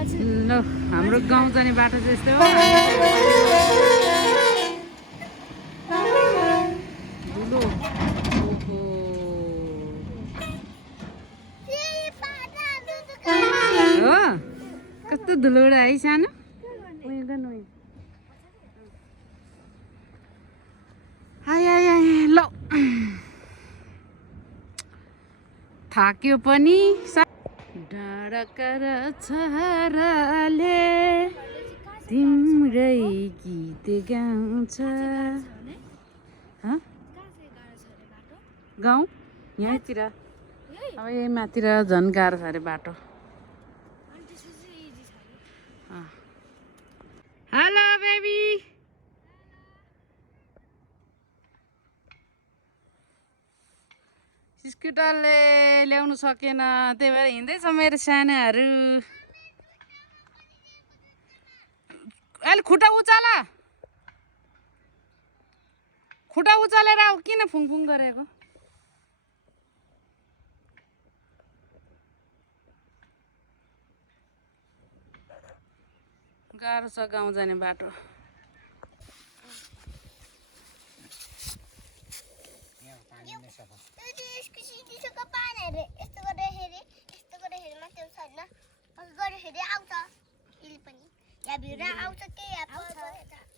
ल हाम्रो गाउँ जाने बाटो चाहिँ यस्तै हो धुलो ओहो हो कस्तो धुलो है सानो उयो गर्नु उयो हाय हाय हाय ल थाक्यो पनि डाँडाका छहाराले तिम्रै गीत गाउँछ गाउँ यहीँतिर अब यही मातिर झन् गाह्रो छ अरे बाटो हेलो बेबी स्कुटरले ल्याउनु सकेन त्यही भएर हिँड्दैछ मेरो सानाहरू अहिले खुट्टा उचालेर आऊ किन फुङफुङ गरेको गाह्रो छ गाउँ जाने बाटो आउँछ